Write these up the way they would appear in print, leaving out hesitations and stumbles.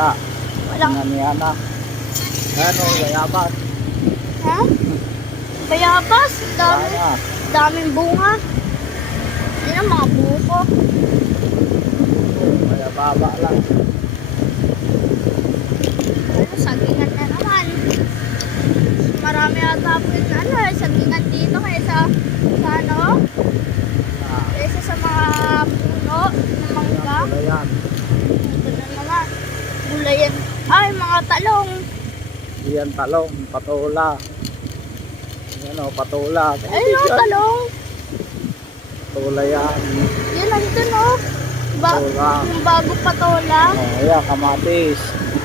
Wala. Walang, Nangyana. Ano, bayabas. ha? Bayabas, Wala na. daming bunga. Yan ang mga buko. Bayababa lang. Sagingan na naman. Marami ata po yung sagingan dito kaysa sa ano, kaysa sa mga puno ng mangga. Wala yan. Ito na naman. Gulayan. Ay, mga talong. Yan talong, patula. Yan o, patula. Ay, no, talong. Patula yan. Yan, nandun, oh. Patula. Yung bago patola. Oh, yan, kamatis.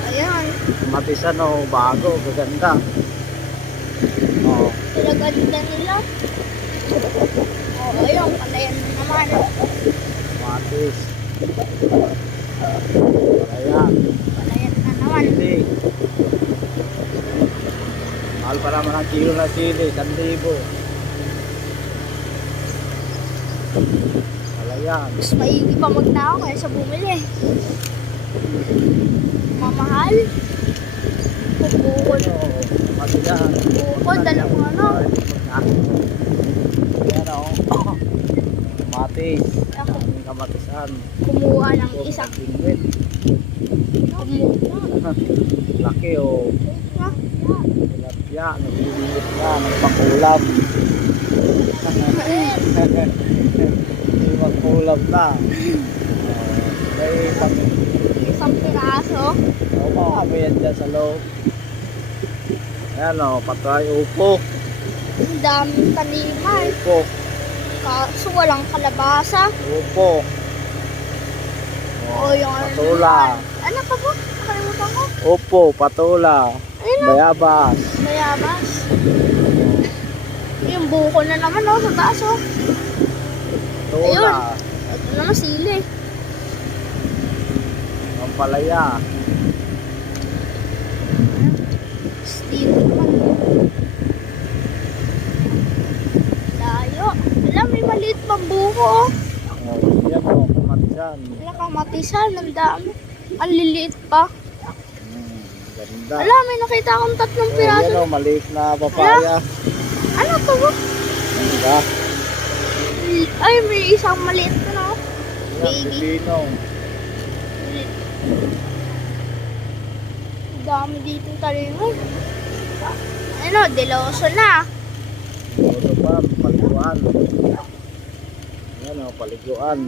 Ayan. Kamatis ano, bago, gaganda. Oh, Pinaganda nila. Oh, ayun, palayan na naman. kamatis. Wala yan. Palayan na naman. Sili. Mahal pa naman ang kilo na sili, 1,000. Wala yan. Mas maigi pa magnao kaysa bumili. Mamahal. Bukod. Ano, mati yan. Bukod, dalawang ano. Yan o. Kamatis. Ako, Daming kamatisan. kumuha ng isang. Tingwit. Kumuha. Laki o. Ha? Tilapia. Nagliliit na. Nagpakulam. Hindi magkulam na. May pag... Isang piraso. O, makakami yan dyan sa loob. Ayan o, patay upo. Ang daming taniman. Upo. Kaso walang kalabasa. Upo. O yung ano. Patula. Ano pa po? Nakalimutan ko. Upo, patula. Ayun o. Bayabas. Bayabas. Yung buko na naman oh, sa taas oh. Patula. Ito naman sili. Pampalaya. Dito naman. Layo. Alam, may maliit pang buko oh. Oh, yan o, kamatisan. Wala kamatisan, ang dami. Ang liliit pa. Ganda. Alam, may nakita akong 3 Oh, piraso. yan o, maliit na papaya. Ano to ba? Ganda. Ay, may isang maliit pa na oh. Yan, Baby. pipino. Ang dami dito taliman. Ano, deloso na. Ito pa, paliguan. Yan o, paliguan.